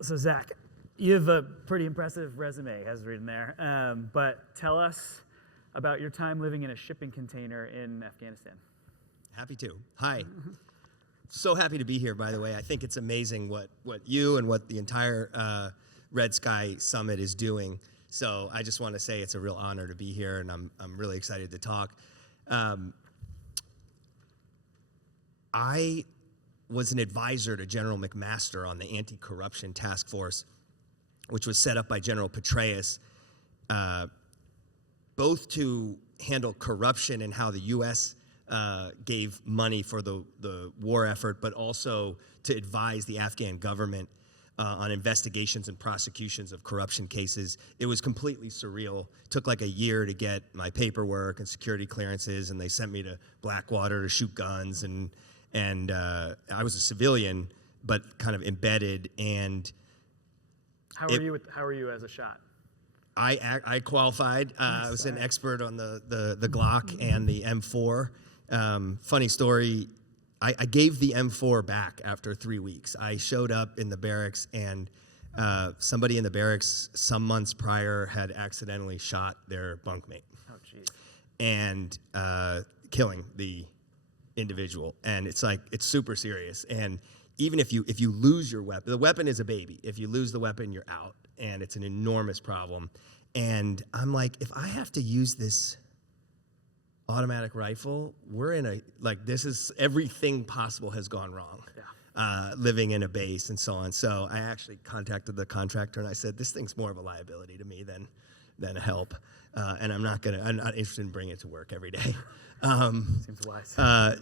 So Zac, you have a pretty impressive resume, as written there. But tell us about your time living in a shipping container in Afghanistan. Happy to. Hi. So happy to be here, by the way. I think it's amazing what you and what the entire Red Sky Summit is doing. So I just want to say it's a real honor to be here, and I'm really excited to talk. I was an advisor to General McMaster on the anti-corruption task force, which was set up by General Petraeus, both to handle corruption and how the U.S. Gave money for the war effort, but also to advise the Afghan government on investigations and prosecutions of corruption cases. It was completely surreal. It took like a year to get my paperwork and security clearances, and they sent me to Blackwater to shoot guns, and I was a civilian, but kind of embedded. And how are you as a shot? I qualified. I was an expert on the Glock and the M4. Funny story, I gave the M4 back after 3 weeks. I showed up in the barracks, and somebody in the barracks some months prior had accidentally shot their bunkmate. Oh, geez. And killing the individual. And it's super serious. And even if you lose your weapon, the weapon is a baby. If you lose the weapon, you're out. And it's an enormous problem. And I'm like, if I have to use this automatic rifle, we're in this is everything possible has gone wrong. Yeah. Living in a base and so on. So I actually contacted the contractor and I said, this thing's more of a liability to me than a help. And I'm not interested in bringing it to work every day. Seems wise.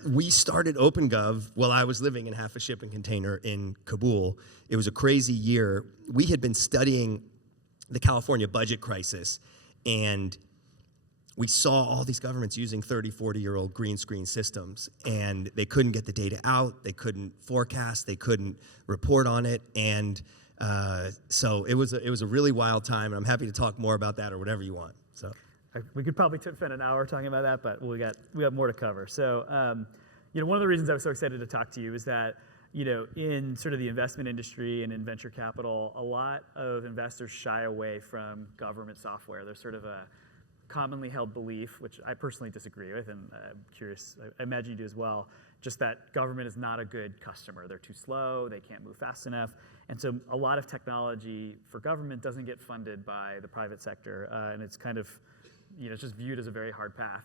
We started OpenGov while I was living in half a shipping container in Kabul. It was a crazy year. We had been studying the California budget crisis, and we saw all these governments using 30, 40-year-old green screen systems, and they couldn't get the data out, they couldn't forecast, they couldn't report on it, and so it was a really wild time, and I'm happy to talk more about that or whatever you want. So we could probably spend an hour talking about that, but we got more to cover. So one of the reasons I was so excited to talk to you is that in sort of the investment industry and in venture capital, a lot of investors shy away from government software. There's sort of a commonly held belief, which I personally disagree with, and I'm curious, I imagine you do as well, just that government is not a good customer. They're too slow, they can't move fast enough, and so a lot of technology for government doesn't get funded by the private sector, and it's kind of, it's just viewed as a very hard path.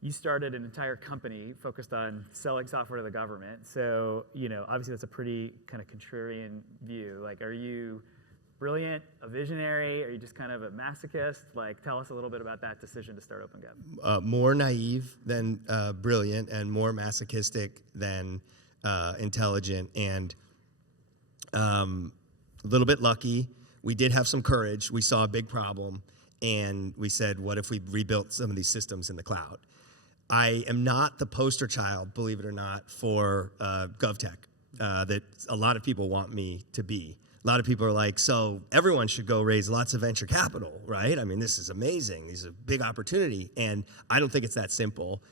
You started an entire company focused on selling software to the government, so obviously that's a pretty kind of contrarian view. Like, are you brilliant, a visionary? Are you just kind of a masochist? Like, tell us a little bit about that decision to start OpenGov. More naive than brilliant, and more masochistic than intelligent, and a little bit lucky. We did have some courage. We saw a big problem, and we said, what if we rebuilt some of these systems in the cloud? I am not the poster child, believe it or not, for GovTech that a lot of people want me to be. A lot of people are like, so everyone should go raise lots of venture capital, right? I mean, this is amazing. This is a big opportunity. And I don't think it's that simple.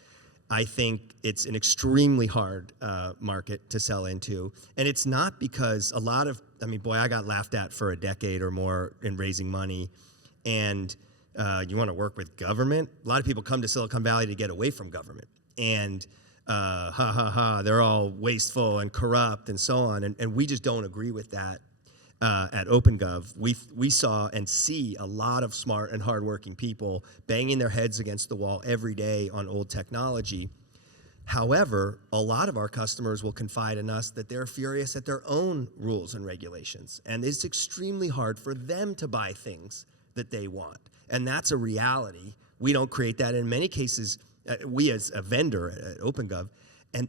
I think it's an extremely hard market to sell into. And it's not because I got laughed at for a decade or more in raising money. And you want to work with government? A lot of people come to Silicon Valley to get away from government. And they're all wasteful and corrupt and so on. And we just don't agree with that. At OpenGov, we saw and see a lot of smart and hardworking people banging their heads against the wall every day on old technology. However, a lot of our customers will confide in us that they're furious at their own rules and regulations, and it's extremely hard for them to buy things that they want. And that's a reality. We don't create that. In many cases, we as a vendor at OpenGov,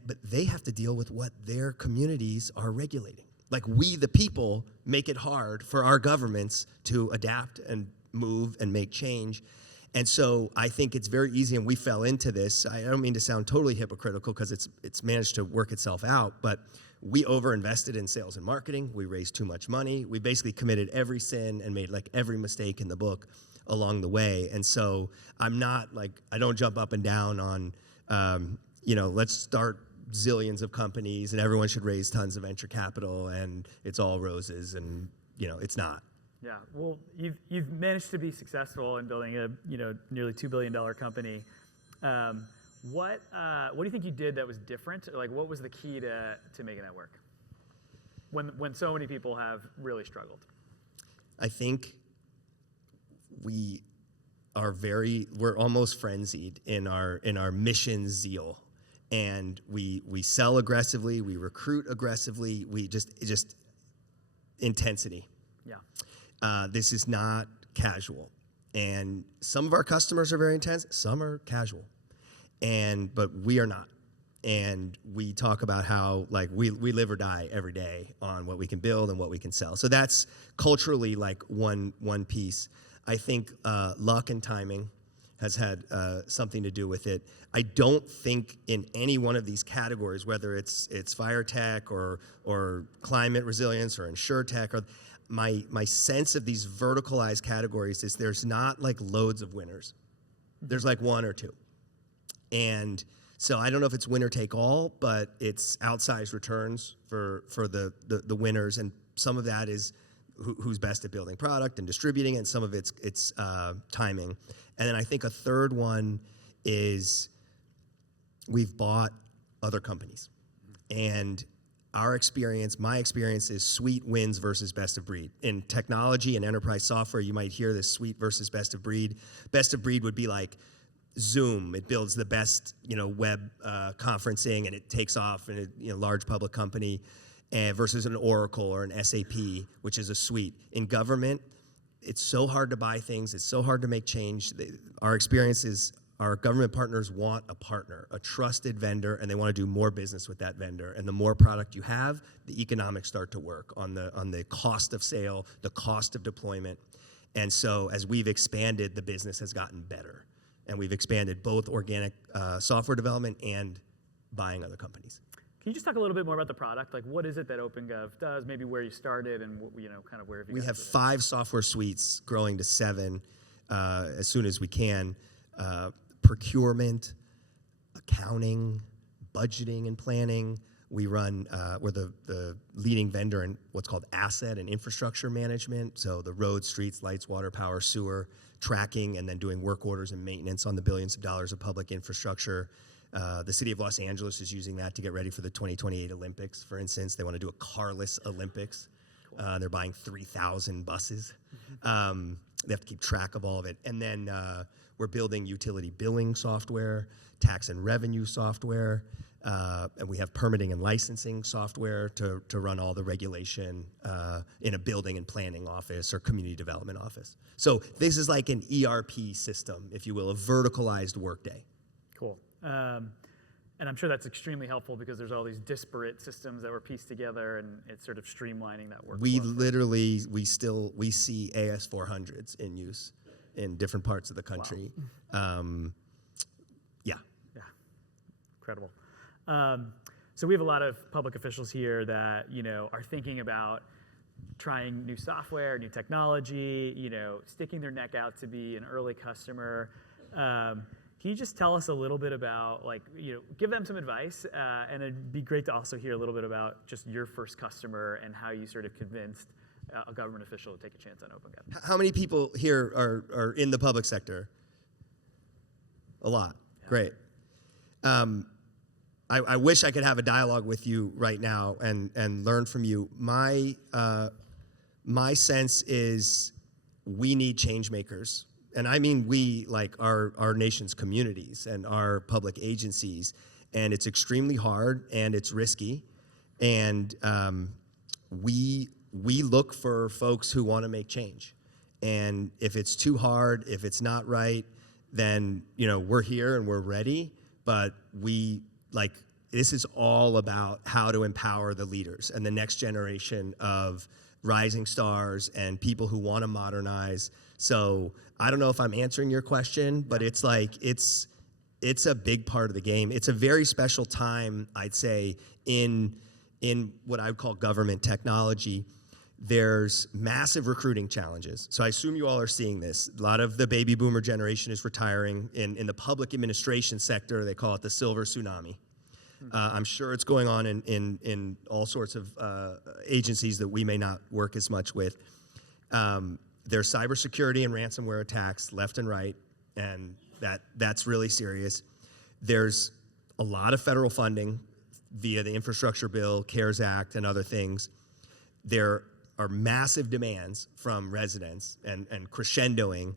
but they have to deal with what their communities are regulating. Like, we, the people, make it hard for our governments to adapt and move and make change. And so I think it's very easy, and we fell into this. I don't mean to sound totally hypocritical, because it's managed to work itself out, but we overinvested in sales and marketing. We raised too much money. We basically committed every sin and made every mistake in the book along the way. And so I'm not I don't jump up and down on, let's start zillions of companies and everyone should raise tons of venture capital and it's all roses and it's not. Yeah, well, you've managed to be successful in building a nearly $2 billion company. What do you think you did that was different? Like, what was the key to making that work? When so many people have really struggled. I think we're almost frenzied in our mission zeal, and we sell aggressively, we recruit aggressively, we just intensity. Yeah. This is not casual, and some of our customers are very intense, some are casual, but we are not. And we talk about how like we live or die every day on what we can build and what we can sell. So that's culturally like one piece. I think luck and timing has had something to do with it. I don't think in any one of these categories, whether it's fire tech or climate resilience or insurtech, or my sense of these verticalized categories is there's not like loads of winners. There's like one or two. And so I don't know if it's winner take all, but it's outsized returns for the winners, and some of that is who's best at building product and distributing, and some of it's timing. And then I think a third one is we've bought other companies, and my experience is suite wins versus best of breed. In technology and enterprise software, you might hear this suite versus best of breed. Best of breed would be like Zoom. It builds the best, web conferencing, and it takes off in a large public company, versus an Oracle or an SAP, which is a suite. In government, it's so hard to buy things. It's so hard to make change. Our experience is our government partners want a partner, a trusted vendor, and they want to do more business with that vendor. And the more product you have, the economics start to work on the cost of sale, the cost of deployment. And so as we've expanded, the business has gotten better. And we've expanded both organic software development and buying other companies. Can you just talk a little bit more about the product? Like, what is it that OpenGov does? Maybe where you started and kind of where have you. We have 5 software suites, growing to 7 as soon as we can. Procurement, accounting, budgeting, and planning. We run. We're the leading vendor in what's called asset and infrastructure management. So the roads, streets, lights, water, power, sewer, tracking, and then doing work orders and maintenance on the billions of dollars of public infrastructure. The city of Los Angeles is using that to get ready for the 2028 Olympics, for instance. They want to do a carless Olympics. Cool. They're buying 3,000 buses. Mm-hmm. They have to keep track of all of it. And then we're building utility billing software, tax and revenue software, and we have permitting and licensing software to run all the regulation in a building and planning office or community development office. So this is like an ERP system, if you will, a verticalized workday. Cool. And I'm sure that's extremely helpful because there's all these disparate systems that were pieced together, and it's sort of streamlining that workflow. We see AS400s in use in different parts of the country. Wow. Yeah. Incredible. So we have a lot of public officials here that are thinking about trying new software, new technology, sticking their neck out to be an early customer. Can you just tell us a little bit about, give them some advice, and it'd be great to also hear a little bit about just your first customer and how you sort of convinced a government official to take a chance on OpenGov. How many people here are in the public sector? A lot. Yeah. Great. I wish I could have a dialogue with you right now and learn from you. My sense is we need change makers. And I mean we, like our nation's communities and our public agencies. And it's extremely hard and it's risky. And we look for folks who want to make change. And if it's too hard, if it's not right, then we're here and we're ready. But this is all about how to empower the leaders and the next generation of rising stars and people who want to modernize. So I don't know if I'm answering your question, but it's a big part of the game. It's a very special time, I'd say, in what I would call government technology. There's massive recruiting challenges. So I assume you all are seeing this. A lot of the baby boomer generation is retiring. In the public administration sector, they call it the silver tsunami. I'm sure it's going on in all sorts of agencies that we may not work as much with. There's cybersecurity and ransomware attacks left and right, and that's really serious. There's a lot of federal funding via the Infrastructure Bill, CARES Act, and other things. There are massive demands from residents and crescendoing.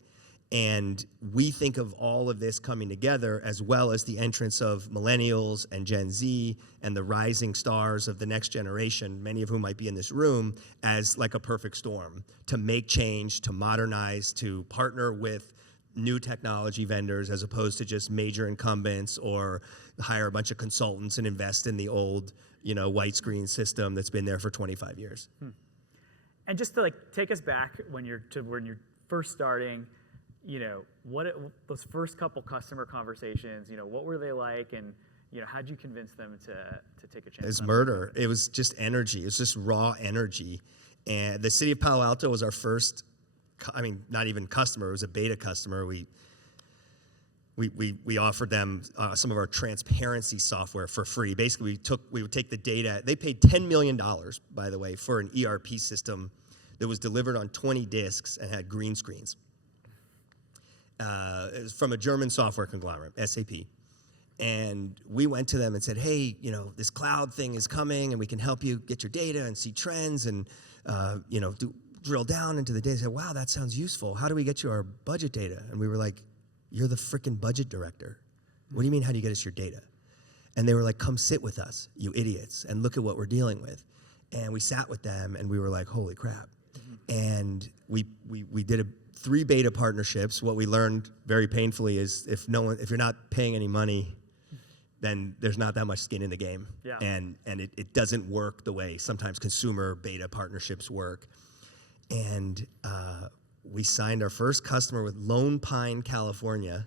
And we think of all of this coming together, as well as the entrance of millennials and Gen Z and the rising stars of the next generation, many of whom might be in this room, as like a perfect storm to make change, to modernize, to partner with new technology vendors as opposed to just major incumbents or hire a bunch of consultants and invest in the old, white screen system that's been there for 25 years. And just to take us back when you're first starting, those first couple customer conversations, what were they like, and how'd you convince them to take a chance? It's murder. It was just energy. It was just raw energy. And the city of Palo Alto was our first, not even customer. It was a beta customer. We offered them some of our transparency software for free. Basically, we would take the data. They paid $10 million, by the way, for an ERP system that was delivered on 20 disks and had green screens. It was from a German software conglomerate, SAP. And we went to them and said, hey, this cloud thing is coming, and we can help you get your data and see trends and, drill down into the data. They said, wow, that sounds useful. How do we get you our budget data? And we were like, you're the freaking budget director. What do you mean, how do you get us your data? And they were like, come sit with us, you idiots, and look at what we're dealing with. And we sat with them, and we were like, holy crap. And we did 3 beta partnerships. What we learned very painfully is if you're not paying any money, then there's not that much skin in the game. Yeah. And it doesn't work the way sometimes consumer beta partnerships work. And we signed our first customer with Lone Pine, California.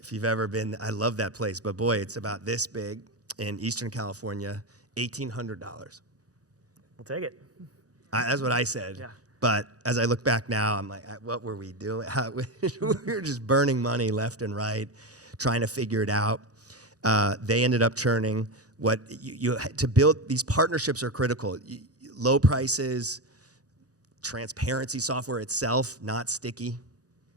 If you've ever been, I love that place, but boy, it's about this big in Eastern California, $1,800. We'll take it. That's what I said. Yeah. But as I look back now, I'm like, what were we doing? We were just burning money left and right, trying to figure it out. They ended up churning. To build these partnerships are critical. Low prices, transparency software itself, not sticky.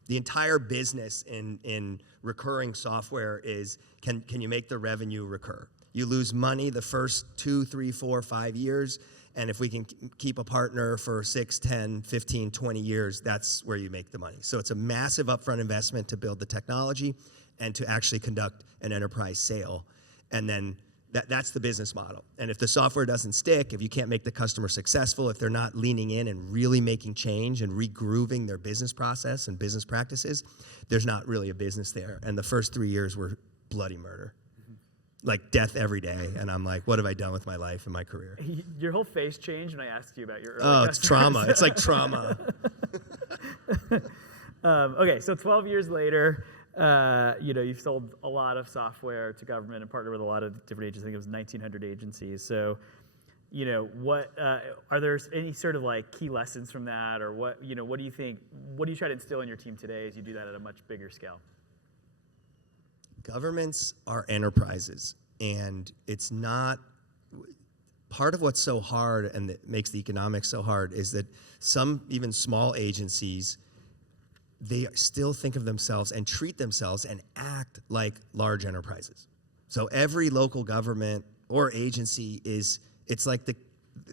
The entire business in recurring software is, can you make the revenue recur? You lose money the first 2, 3, 4, 5 years, and if we can keep a partner for 6, 10, 15, 20 years, that's where you make the money. So it's a massive upfront investment to build the technology and to actually conduct an enterprise sale. And then that's the business model. And if the software doesn't stick, if you can't make the customer successful, if they're not leaning in and really making change and regrooving their business process and business practices, there's not really a business there. And the first 3 years were bloody murder. Like death every day. And I'm like, what have I done with my life and my career? Your whole face changed when I asked you about your early customers. It's trauma. It's like trauma. Okay, so 12 years later, you've sold a lot of software to government and partnered with a lot of different agencies. I think it was 1,900 agencies. So, what are there any sort of key lessons from that, or what do you think? What do you try to instill in your team today as you do that at a much bigger scale? Governments are enterprises, and it's not. Part of what's so hard and that makes the economics so hard is that some even small agencies, they still think of themselves and treat themselves and act like large enterprises. So every local government or agency it's like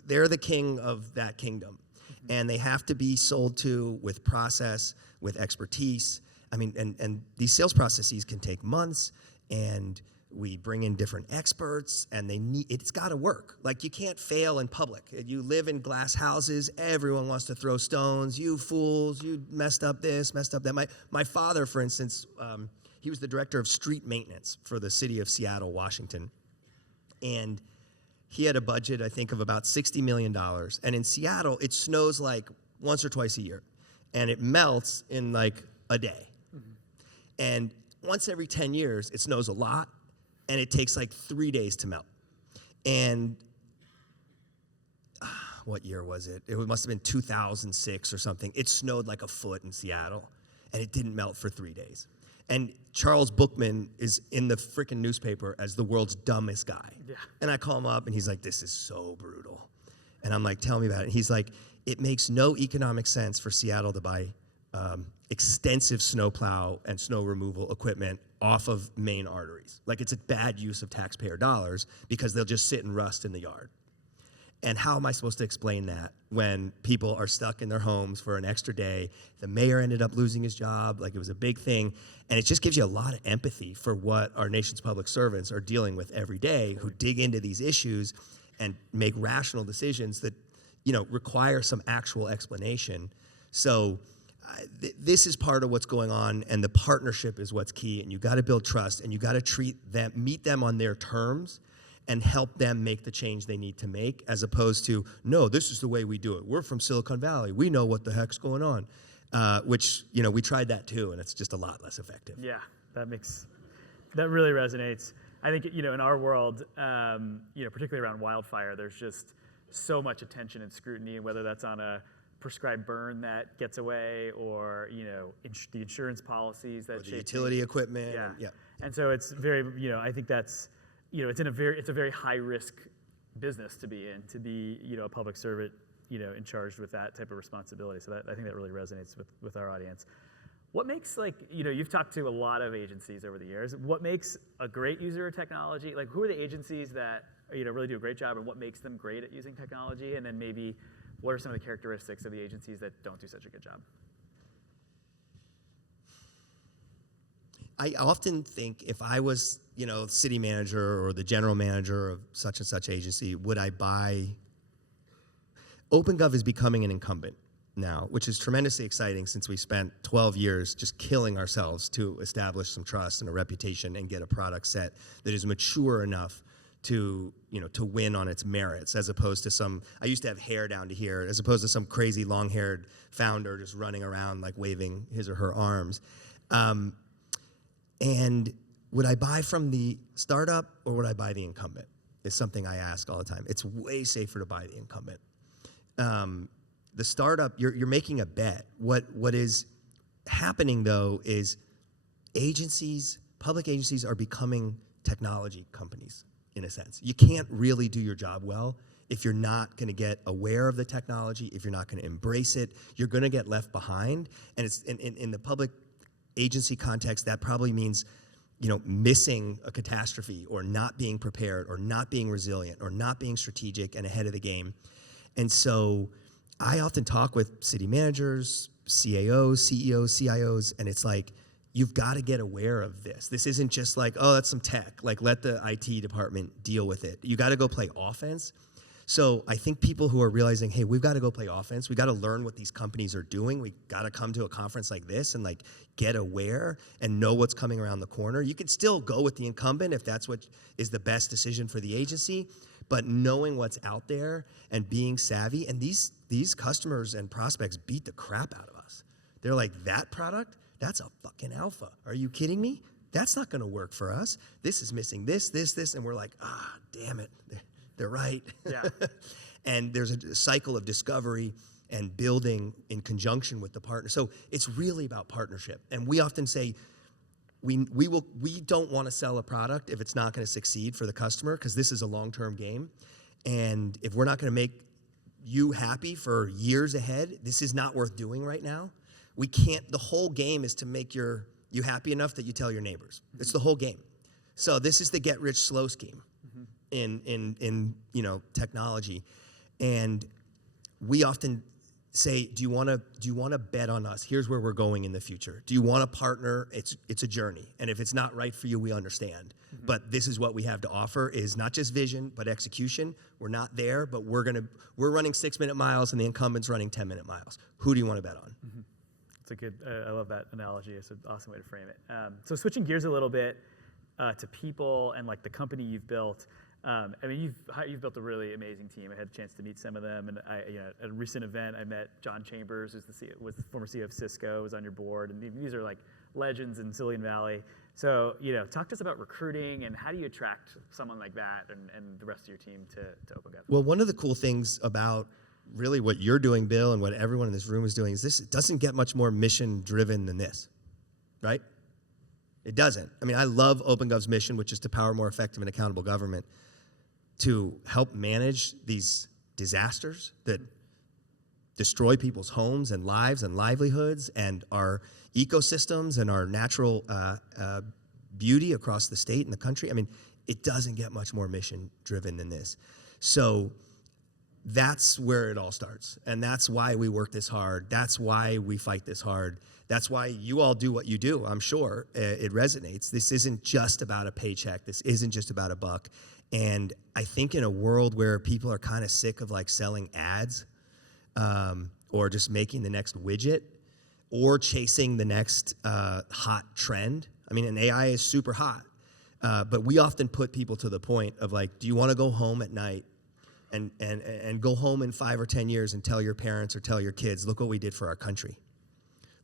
they're the king of that kingdom. Mm-hmm. And they have to be sold to with process, with expertise. And these sales processes can take months, and we bring in different experts, and it's got to work. You can't fail in public. You live in glass houses. Everyone wants to throw stones. You fools, you messed up this, messed up that. My father, for instance, he was the director of street maintenance for the city of Seattle, Washington. And he had a budget, I think, of about $60 million. And in Seattle, it snows once or twice a year. And it melts in a day. Mm-hmm. And once every 10 years, it snows a lot. And it takes 3 days to melt. And what year was it? It must have been 2006 or something. It snowed a foot in Seattle, and it didn't melt for 3 days. And Charles Bookman is in the freaking newspaper as the world's dumbest guy. Yeah. And I call him up and he's like, this is so brutal. And I'm like, tell me about it. And he's like, it makes no economic sense for Seattle to buy extensive snowplow and snow removal equipment off of main arteries. Like, it's a bad use of taxpayer dollars because they'll just sit and rust in the yard. And how am I supposed to explain that when people are stuck in their homes for an extra day? The mayor ended up losing his job, like it was a big thing. And it just gives you a lot of empathy for what our nation's public servants are dealing with every day, who dig into these issues and make rational decisions that, require some actual explanation. So this is part of what's going on, and the partnership is what's key. And you got to build trust, and you got to meet them on their terms, and help them make the change they need to make, as opposed to, no, this is the way we do it. We're from Silicon Valley. We know what the heck's going on, which, we tried that too, and it's just a lot less effective. Yeah, that really resonates. I think, in our world, particularly around wildfire, there's just so much attention and scrutiny, and whether that's on a prescribed burn that gets away, or, the insurance policies that or the utility equipment. Yeah. And so it's very, I think that's, it's a very high risk business to be in, to be, a public servant, in charge with that type of responsibility. So I think that really resonates with our audience. What makes, you've talked to a lot of agencies over the years. What makes a great user of technology? Like, who are the agencies that, really do a great job, and what makes them great at using technology? And then maybe what are some of the characteristics of the agencies that don't do such a good job? I often think, if I was, city manager or the general manager of such and such agency, would I buy? OpenGov is becoming an incumbent now, which is tremendously exciting, since we spent 12 years just killing ourselves to establish some trust and a reputation and get a product set that is mature enough to, to win on its merits, as opposed to I used to have hair down to here, as opposed to some crazy long-haired founder just running around like waving his or her arms. And would I buy from the startup, or would I buy the incumbent? Is something I ask all the time. It's way safer to buy the incumbent. The startup, you're making a bet. What is happening, though, is public agencies are becoming technology companies, in a sense. You can't really do your job well if you're not going to get aware of the technology, if you're not going to embrace it. You're going to get left behind. And it's in the public agency context, that probably means, missing a catastrophe, or not being prepared, or not being resilient, or not being strategic and ahead of the game. And so I often talk with city managers, CAOs, CEOs, CIOs, and it's like, you've got to get aware of this. This isn't just like, oh, that's some tech. Like, let the IT department deal with it. You got to go play offense. So I think people who are realizing, hey, we've got to go play offense. We've got to learn what these companies are doing. We've got to come to a conference like this and get aware and know what's coming around the corner. You could still go with the incumbent if that's what is the best decision for the agency, but knowing what's out there and being savvy. And these customers and prospects beat the crap out of us. They're like, that product, that's a fucking alpha. Are you kidding me? That's not going to work for us. This is missing this. And we're like, damn it. They're right. Yeah. And there's a cycle of discovery and building in conjunction with the partner. So it's really about partnership. And we often say we don't want to sell a product if it's not going to succeed for the customer, because this is a long-term game. And if we're not going to make you happy for years ahead, this is not worth doing right now. We can't. The whole game is to make you happy enough that you tell your neighbors. Mm-hmm. It's the whole game. So this is the get rich slow scheme. In technology. And we often say, do you want to bet on us? Here's where we're going in the future. Do you want to partner? It's a journey. And if it's not right for you, we understand. Mm-hmm. But this is what we have to offer, is not just vision, but execution. We're not there, but we're running 6-minute miles and the incumbent's running 10-minute miles. Who do you want to bet on? Mm-hmm. It's a good, I love that analogy. It's an awesome way to frame it. So switching gears a little bit to people and the company you've built. You've built a really amazing team. I had a chance to meet some of them, and at a recent event, I met John Chambers, who's was the former CEO of Cisco, was on your board, and these are legends in Silicon Valley. So, talk to us about recruiting and how do you attract someone like that and the rest of your team to OpenGov? Well, one of the cool things about really what you're doing, Bill, and what everyone in this room is doing is it doesn't get much more mission-driven than this, right? It doesn't. I mean, I love OpenGov's mission, which is to power more effective and accountable government to help manage these disasters that destroy people's homes and lives and livelihoods and our ecosystems and our natural beauty across the state and the country. I mean, it doesn't get much more mission-driven than this. So that's where it all starts. And that's why we work this hard. That's why we fight this hard. That's why you all do what you do, I'm sure. It resonates. This isn't just about a paycheck. This isn't just about a buck. And I think in a world where people are kind of sick of like selling ads or just making the next widget or chasing the next hot trend. I mean, and AI is super hot. But we often put people to the point of like, do you want to go home at night and go home in 5 or 10 years and tell your parents or tell your kids, look what we did for our country.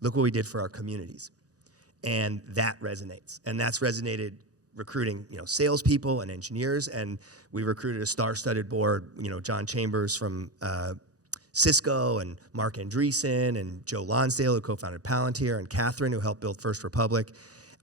Look what we did for our communities. And that resonates. And that's resonated recruiting, salespeople and engineers. And we recruited a star-studded board, John Chambers from Cisco and Mark Andreessen and Joe Lonsdale, who co-founded Palantir, and Catherine, who helped build First Republic.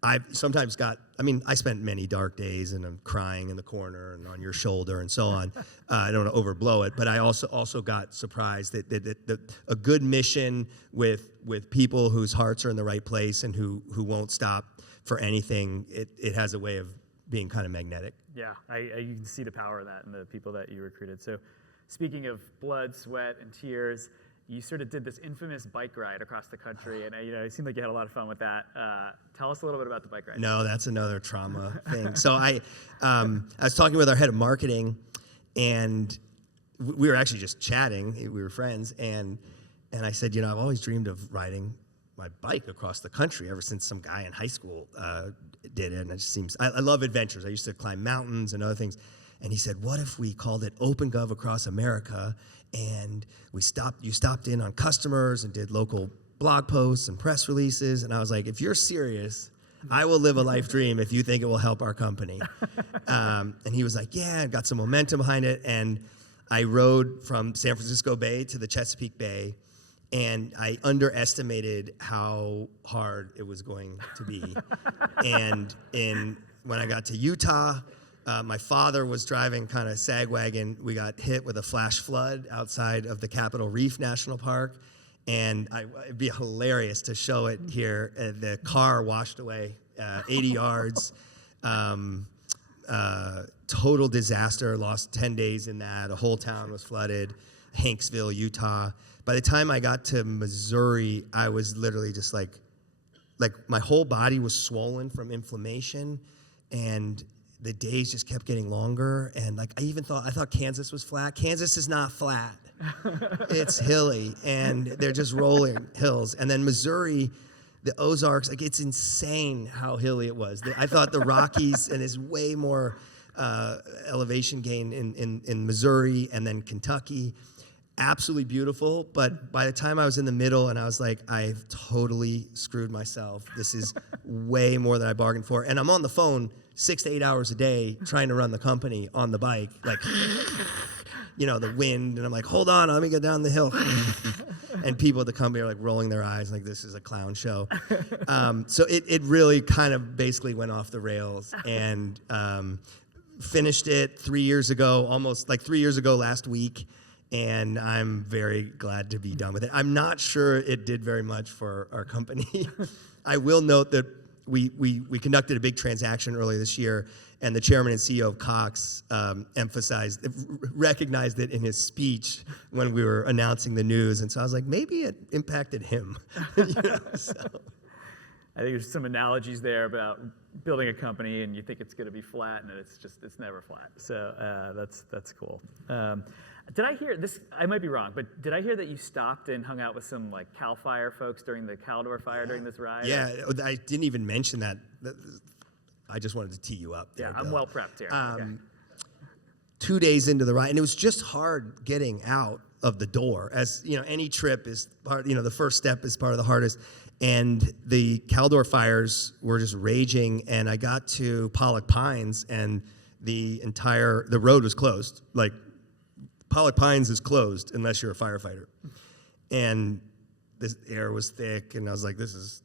I spent many dark days and I'm crying in the corner and on your shoulder and so on. I don't want to overblow it, but I also got surprised that a good mission with people whose hearts are in the right place and who won't stop for anything, it has a way of being kind of magnetic. Yeah, you can see the power of that in the people that you recruited. So speaking of blood, sweat, and tears, you sort of did this infamous bike ride across the country, and it seemed like you had a lot of fun with that. Tell us a little bit about the bike ride. No, that's another trauma thing. So I was talking with our head of marketing, and we were actually just chatting. We were friends, and I said, I've always dreamed of riding my bike across the country ever since some guy in high school did it. And it just seems I love adventures. I used to climb mountains and other things. And he said, what if we called it OpenGov Across America, and you stopped in on customers and did local blog posts and press releases? And I was like, if you're serious, I will live a life dream if you think it will help our company. And he was like, yeah, I got some momentum behind it. And I rode from San Francisco Bay to the Chesapeake Bay, and I underestimated how hard it was going to be. And when I got to Utah, my father was driving kind of sag wagon. We got hit with a flash flood outside of the Capitol Reef National Park, and it'd be hilarious to show it here. The car washed away 80 yards. Total disaster. Lost 10 days in that. A whole town was flooded. Hanksville, Utah. By the time I got to Missouri, I was literally just like my whole body was swollen from inflammation, and the days just kept getting longer. And I thought Kansas was flat. Kansas is not flat. It's hilly, and they're just rolling hills. And then Missouri, the Ozarks, it's insane how hilly it was. I thought the Rockies, and there's way more elevation gain in Missouri and then Kentucky. Absolutely beautiful, but by the time I was in the middle and I was like, I've totally screwed myself. This is way more than I bargained for. And I'm on the phone 6 to 8 hours a day trying to run the company on the bike, the wind, and I'm like, hold on, let me get down the hill. And people at the company are rolling their eyes like this is a clown show. So it really kind of basically went off the rails, and finished it 3 years ago, almost 3 years ago last week. And I'm very glad to be done with it. I'm not sure it did very much for our company. I will note that we conducted a big transaction earlier this year, and the chairman and CEO of Cox recognized it in his speech when we were announcing the news. And so I was like, maybe it impacted him. So. I think there's some analogies there about building a company and you think it's going to be flat, and it's never flat. So that's cool. Did I hear this? I might be wrong, but did I hear that you stopped and hung out with some CAL FIRE folks during the Caldor fire during this ride? Yeah, I didn't even mention that. I just wanted to tee you up. Yeah, I'm well prepped here. Okay. 2 days into the ride, and it was just hard getting out of the door. As any trip is part. The first step is part of the hardest. And the Caldor fires were just raging, and I got to Pollock Pines, and the road was closed. Pollock Pines is closed unless you're a firefighter. And this air was thick, and I was like, this is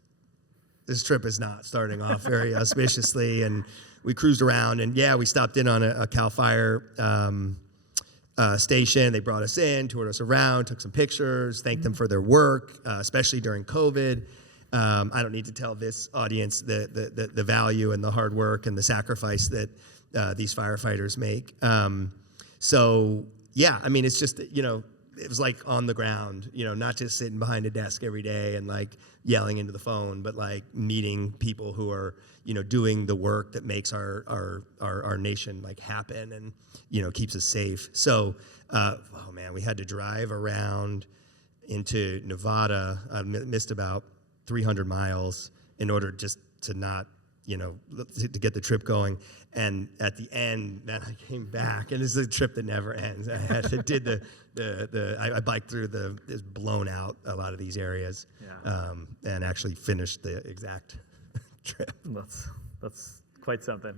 this trip is not starting off very auspiciously. And we cruised around, and we stopped in on a CAL FIRE station. They brought us in, toured us around, took some pictures, thanked them for their work, especially during COVID. I don't need to tell this audience the value and the hard work and the sacrifice that these firefighters make. It's just, it was like on the ground, not just sitting behind a desk every day and like yelling into the phone, but like meeting people who are, doing the work that makes our nation like happen and, keeps us safe. So, we had to drive around into Nevada. I missed about 300 miles in order just to not, to get the trip going. And at the end, then I came back, and this is a trip that never ends. I biked through it's blown out a lot of these areas, and actually finished the exact trip. That's quite something.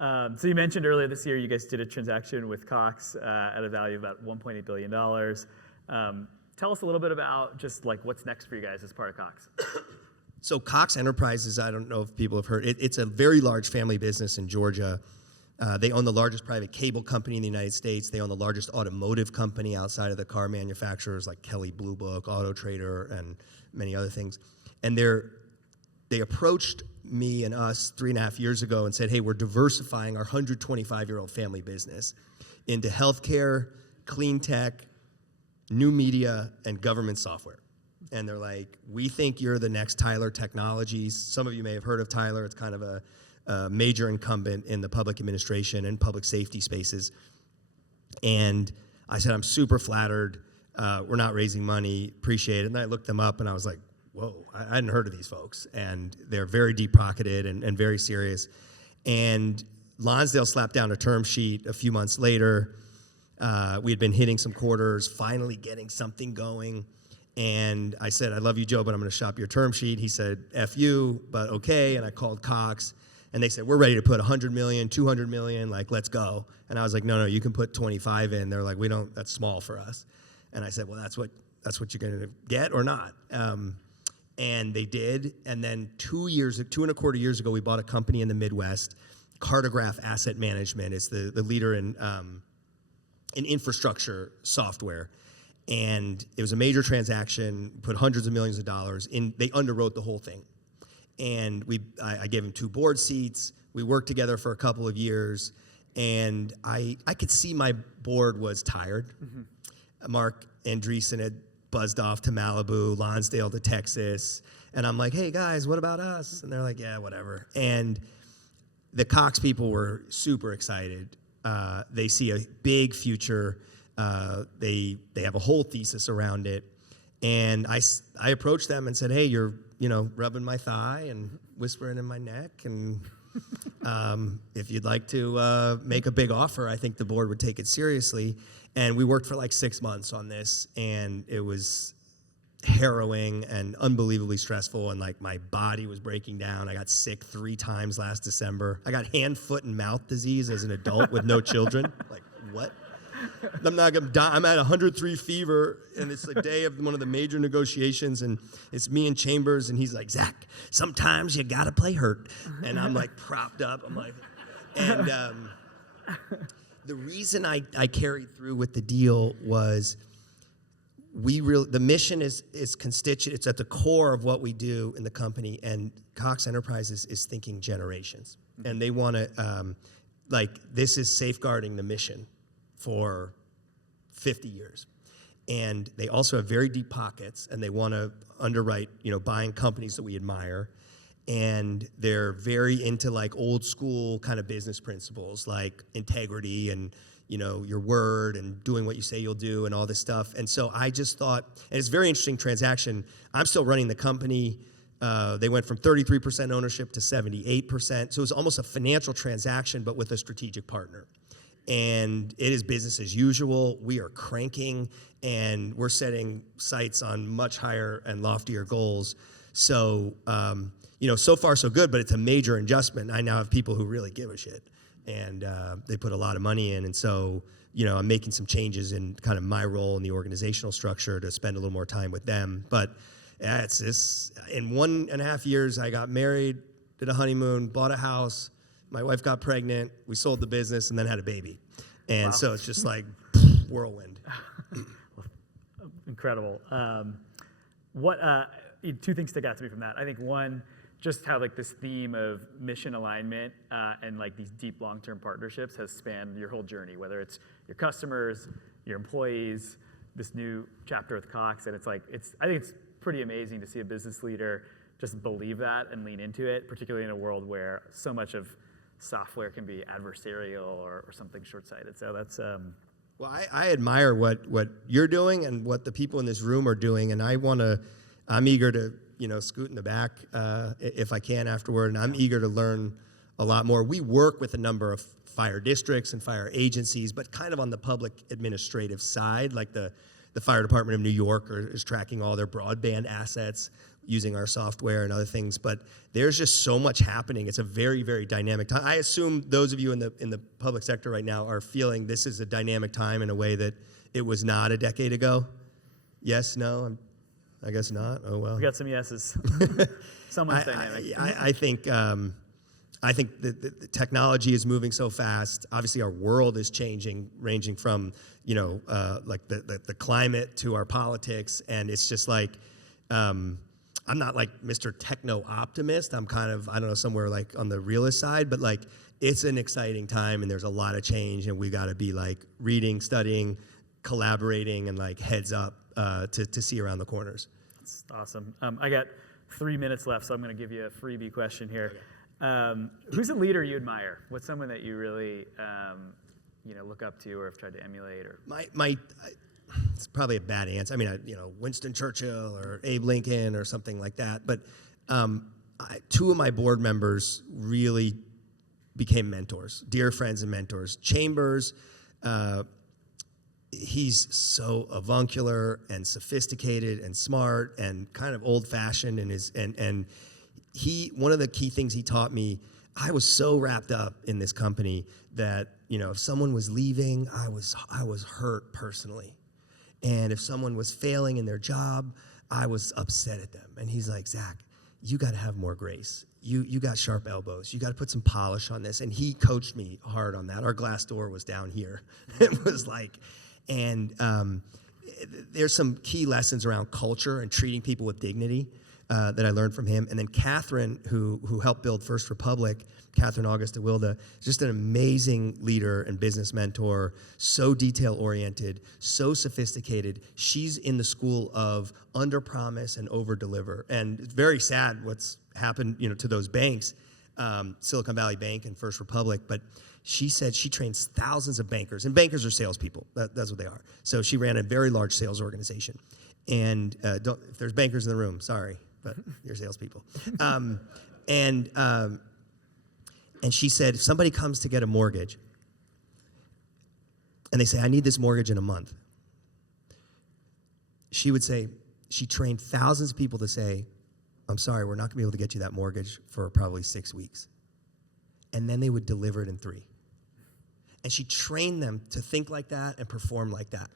So you mentioned earlier this year you guys did a transaction with Cox at a value of about $1.8 billion. Tell us a little bit about just like what's next for you guys as part of Cox. So Cox Enterprises, I don't know if people have heard, it's a very large family business in Georgia. They own the largest private cable company in the United States. They own the largest automotive company outside of the car manufacturers like Kelley Blue Book, Auto Trader, and many other things. And they approached me and us 3.5 years ago and said, hey, we're diversifying our 125-year-old family business into healthcare, clean tech, new media, and government software. And they're like, we think you're the next Tyler Technologies. Some of you may have heard of Tyler. It's kind of a major incumbent in the public administration and public safety spaces. And I said, I'm super flattered. We're not raising money. Appreciate it. And I looked them up, and I was like, whoa, I hadn't heard of these folks. And they're very deep-pocketed and very serious. And Lonsdale slapped down a term sheet a few months later. We had been hitting some quarters, finally getting something going. And I said, I love you, Joe, but I'm going to shop your term sheet. He said, F you, but okay. And I called Cox, and they said, we're ready to put $100 million, $200 million, like, let's go. And I was like, no, you can put 25 in. They're like, that's small for us. And I said, well, that's what you're going to get or not. And they did. And then 2.25 years ago, we bought a company in the Midwest, Cartograph Asset Management. It's the leader in infrastructure software. And it was a major transaction, put hundreds of millions of dollars in. They underwrote the whole thing. And I gave them 2 board seats. We worked together for a couple of years. And I could see my board was tired. Mm-hmm. Mark Andreessen had buzzed off to Malibu, Lonsdale to Texas. And I'm like, hey, guys, what about us? And they're like, yeah, whatever. And the Cox people were super excited. They see a big future. They have a whole thesis around it. And I approached them and said, hey, you're, rubbing my thigh and whispering in my neck. And if you'd like to make a big offer, I think the board would take it seriously. And we worked for like 6 months on this, and it was harrowing and unbelievably stressful, and like my body was breaking down. I got sick 3 times last December. I got hand, foot, and mouth disease as an adult with no children. Like, what? I'm not gonna die. I'm at 103 fever, and it's the day of one of the major negotiations, and it's me and Chambers, and he's like, Zac, sometimes you gotta play hurt. And I'm like propped up. I'm like, and the reason I carried through with the deal was the mission is constituent. It's at the core of what we do in the company, and Cox Enterprises is thinking generations, and they want to this is safeguarding the mission for 50 years. And they also have very deep pockets, and they want to underwrite, buying companies that we admire. And they're very into like old school kind of business principles, like integrity and, your word and doing what you say you'll do and all this stuff. And so I just thought, and it's a very interesting transaction. I'm still running the company. They went from 33% ownership to 78%. So it was almost a financial transaction, but with a strategic partner. And it is business as usual. We are cranking, and we're setting sights on much higher and loftier goals. So, so far so good, but it's a major adjustment. I now have people who really give a shit, and they put a lot of money in. And so, I'm making some changes in kind of my role in the organizational structure to spend a little more time with them. But yeah, it's this. In 1.5 years, I got married, did a honeymoon, bought a house. My wife got pregnant. We sold the business and then had a baby. And so it's just like whirlwind. Incredible. Two things stick out to me from that. I think one, just how like this theme of mission alignment and like these deep long-term partnerships has spanned your whole journey, whether it's your customers, your employees, this new chapter with Cox, and I think it's pretty amazing to see a business leader just believe that and lean into it, particularly in a world where so much of software can be adversarial or something short-sighted. So that's Well, I admire what you're doing and what the people in this room are doing, and I'm eager to scoot in the back if I can afterward, and I'm eager to learn a lot more. We work with a number of fire districts and fire agencies, but kind of on the public administrative side, like the Fire Department of New York is tracking all their broadband assets using our software and other things. But there's just so much happening. It's a very, very dynamic time. I assume those of you in the public sector right now are feeling this is a dynamic time in a way that it was not a decade ago. Yes, no, I guess not. Oh well. We got some yeses. Someone's dynamic. I think the technology is moving so fast. Obviously, our world is changing, ranging from like the climate to our politics, and it's just like I'm not like Mr. Techno optimist. I'm kind of somewhere like on the realist side, but like it's an exciting time, and there's a lot of change, and we got to be like reading, studying, collaborating, and like heads up to see around the corners. That's awesome. I got 3 minutes left, so I'm going to give you a freebie question here. Who's a leader you admire? What's someone that you really look up to or have tried to emulate? Or it's probably a bad answer. I mean, Winston Churchill or Abe Lincoln or something like that. But two of my board members really became mentors, dear friends and mentors. Chambers, he's so avuncular and sophisticated and smart and kind of old-fashioned and one of the key things he taught me, I was so wrapped up in this company that if someone was leaving, I was hurt personally. And if someone was failing in their job, I was upset at them. And he's like, Zac, you got to have more grace. You got sharp elbows. You got to put some polish on this. And he coached me hard on that. Our glass door was down here. It was like, and there's some key lessons around culture and treating people with dignity that I learned from him. And then Catherine, who helped build First Republic, Catherine Augusta Wilda, just an amazing leader and business mentor, so detail-oriented, so sophisticated. She's in the school of under-promise and over-deliver. And it's very sad what's happened, to those banks, Silicon Valley Bank and First Republic, but she said she trains thousands of bankers, and bankers are salespeople. That's what they are. So she ran a very large sales organization. And if there's bankers in the room, sorry, but you're salespeople. And she said, if somebody comes to get a mortgage and they say, I need this mortgage in a month, she would say, she trained thousands of people to say, I'm sorry, we're not gonna be able to get you that mortgage for probably 6 weeks. And then they would deliver it in 3. And she trained them to think like that and perform like that.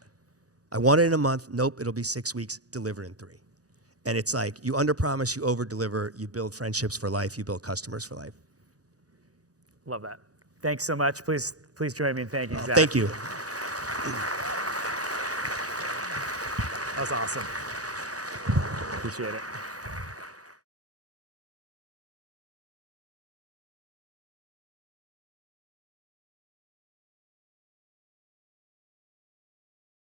I want it in a month. Nope, it'll be 6 weeks, deliver in 3. And it's like, you underpromise, you overdeliver, you build friendships for life, you build customers for life. Love that. Thanks so much. Please join me in thanking Zac. Thank you. That was awesome. Appreciate it.